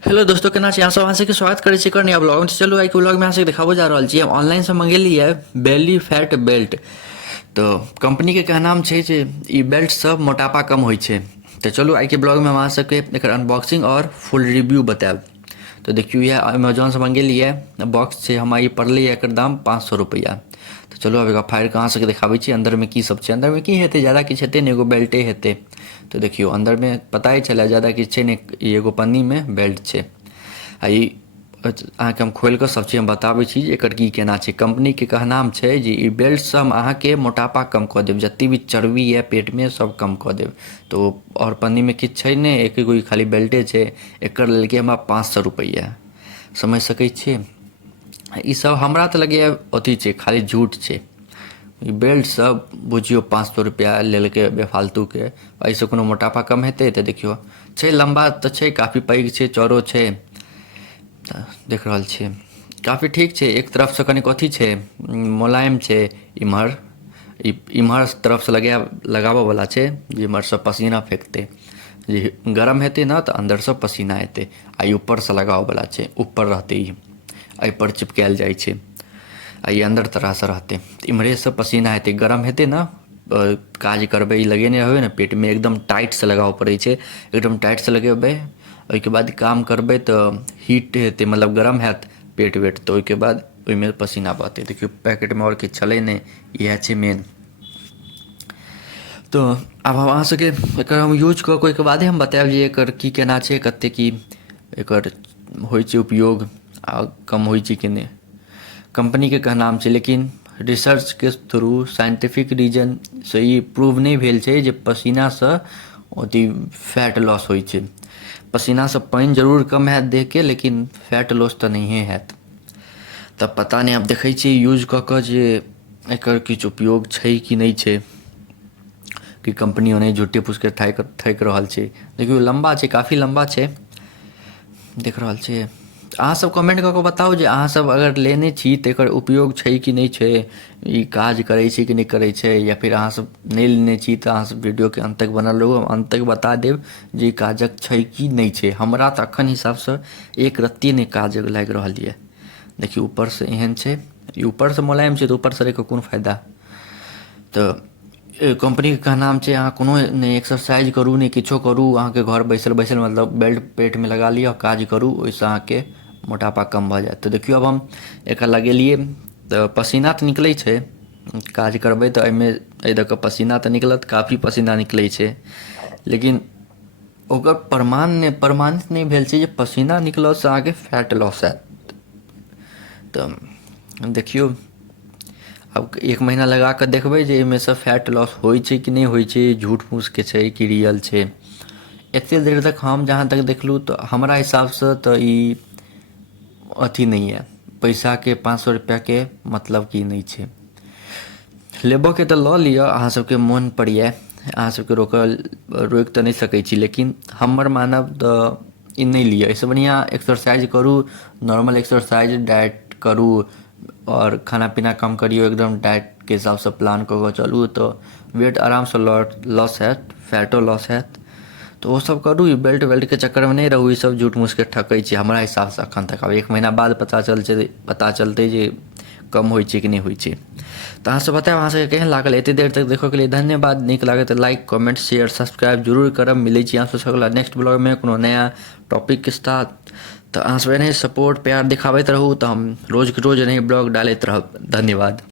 Hello दोस्तों, केना छी? अहाँ सब अहाँ सबके स्वागत करै छी एक नया ब्लॉग में। चलू आइ के ब्लॉग में अहाँ सबके देखाबो जा रहल छी। हम ऑनलाइन से मंगेलिए बेली फैट बेल्ट। तो कंपनी के कहनाम छै जे ई बेल्ट सब मोटापा कम होइ छै। तो चलू आइ के ब्लॉग में हम अहाँ सबके एकर अनबॉक्सिंग और फुल रिव्यू बताएब। तो देखियो यह अमेजोन से मंगेलिए बॉक्स छै, हमरा ई पड़लै एकर दाम 500 रुपैया। तो चलो अब एकरा फाड़ि कऽ अहाँ सबके देखाबै छी अंदर में की सब छै। अंदर में की हेतै, ज़्यादा किछु हेतै नहि, एगो बेल्टे हेतै। तो देखियो अंदर में पता ही चला ज़्यादा किछु छै नहि, ई एगो पन्नी में बेल्ट छै। आ ई अहाँके हम खोलि कऽ सब चीज हम बताबै छी जे एकर की केना छै। कंपनीके कहनाम छै जे ई बेल्टसँ हम अहाँके मोटापा कम कऽ देब, जतेक भी चर्बी यऽ पेटमे सब कम कऽ देब। तो आओर पन्नीमे किछु छै नहि, एक एगो खाली बेल्टे छै। एकर लेलकै हमरा 500 रुपैआ। समझि सकै छियै, ई सब हमरा तऽ लगैए अथी छै, खाली झूठ छै। ई बेल्ट सब बुझियो 500 रुपैआ लेलकै बेफालतूके, एहिसँ कोनो मोटापा कम हेतै? तऽ देखियो छै, लम्बा तऽ छै, काफ़ी पैघ छै, चौड़ो छै। देख रहल छियै काफ़ी ठीक छै। एक तरफसँ कनिक अथी छै, मोलायम छै। इम्हर इम्हर तरफसँ लगाबऽवला छै जे इम्हरसँ पसीना फेंकतै, जे गरम हेतै ने तऽ अन्दरसँ पसीना एतै। आ ई ऊपरसँ लगाबऽवला छै, ऊपर रहतै, ई एहिपर चिपकायल जाइ छै। आ ई अन्दर तरहसँ रहतै, इम्हरेसँ पसीना एतै, गरम हेतै ने काज करबै, ई लगेने रहबै ने पेटमे, एकदम टाइटसँ लगाबऽ पड़ै छै। एकदम टाइटसँ लगेबै, ओहिके बाद काम करबै तऽ हीट हेतै, मतलब गरम हैत पेट वेट, तऽ ओहिके बाद ओहिमे पसीना बहतै। देखियौ पैकेटमे आओर किछु छलै नहि, इएह छै मेन। तो आब हम अहाँ सबके एकर हम यूज कऽ कऽ ओहिके बादे हम बतायब जे एकर की केना छै, कतेक की एकर होइ छै उपयोग, आ कम होइ छै कि नहि। कंपनीके कहनाम छै, लेकिन रिसर्चके थ्रू साइंटिफिक रीजनसँ ई प्रूव नहि भेल छै जे पसीनासँ अथी फैट लॉस होइ छै। पसीनासँ पानि जरूर कम हैत देहके, लेकिन फैट लॉस तऽ नहिए हैत। तब पता नहि, आब देखै छियै यूज कऽ कऽ जे एकर किछु उपयोग छै कि नहि छै, कि कंपनी ओने झूठे फूसके ठकि रहल छै। देखियौ लम्बा छै, काफ़ी लम्बा छै, देख रहल छियै। अहाँ सब कमेंट कऽ कऽ बताउ जे अहाँ सब अगर लेने छी तऽ एकर उपयोग छै कि नहि छै, ई काज करै छै कि नहि करै छै। या फिर अहाँ सब नहि लेने छी तऽ अहाँ सब वीडियोके अंत तक बनल रहू, हम अंत तक बता देब जे ई काजक छै कि नहि छै। हमरा तऽ एखन हिसाबसँ एक रत्ती नहि काज लागि रहल यऽ। देखियौ ऊपरसँ एहन छै, ई ऊपरसँ मुलायम छै तऽ ऊपरसँ रहिके कोन फायदा। तऽ कंपनीके कहनाम छै अहाँ कोनो नहि एक्सरसाइज करू, नहि किछो करू, अहाँके घर बैसल बैसल, मतलब बेल्ट पेटमे लगा लिअ, काज करू, ओहिसँ अहाँके मोटापा कम भऽ जायत। तऽ देखियौ अब हम एकर लगेलिए तऽ पसीना तऽ निकलै छै, काज करबै तऽ एहिमे एहि दऽ कऽ पसीना तऽ निकलत, काफ़ी पसीना निकलै छै। लेकिन ओकर प्रमाणित नहि भेल छै जे पसीना निकलऽसँ अहाँके फैट लॉस हैत। तऽ देखियौ आब 1 महीना लगा कऽ देखबै जे एहिमेसँ फैट लॉस होइ छै कि नहि होइ छै, झूठ फूसके छै कि रियल छै। एतेक देर तक हम जहाँ तक देखलहुँ तऽ हमरा हिसाबसँ तऽ ई अथी नहि यऽ, पैसाके 500 रुपैआके मतलब कि नहि छै। लेबऽके तऽ लऽ लिअ, अहाँ सबके मोन पर यऽ, अहाँ सबके रोकि तऽ नहि सकै छी। लेकिन हमर मानब तऽ ई नहि लिअ, एहिसँ बढ़िआँ एक्सरसाइज करू, नॉर्मल एक्सरसाइज, डाइट करू, और खाना पीना कम करियौ, एकदम डाइटके हिसाबसँ प्लान कऽ कऽ चलू तऽ वेट आरामसँ लॉस हैत, फैटो लॉस हैत। तऽ ओसब करू, ई बेल्ट वेल्टके चक्करमे नहि रहू, ईसब झूठ मूठके ठकै छै हमरा हिसाबसँ एखन तक। आब 1 महीना बाद पता चलतै जे कम होइ छै कि नहि होइ छै। तऽ अहाँसब बतायब अहाँ सबके केहन लागल। एतेक देर तक देखऽके लिए धन्यवाद। नीक लागत तऽ लाइक कमेंट शेयर सब्सक्राइब जरूर करब। मिलै छी अहाँ सबसँ अगला नेक्स्ट ब्लॉगमे कोनो नया टॉपिकके साथ। तऽ अहाँ सब एनाहि सपोर्ट प्यार दिखाबैत रहू तऽ हम रोजके रोज एनाहि ब्लॉग डालैत रहब। धन्यवाद।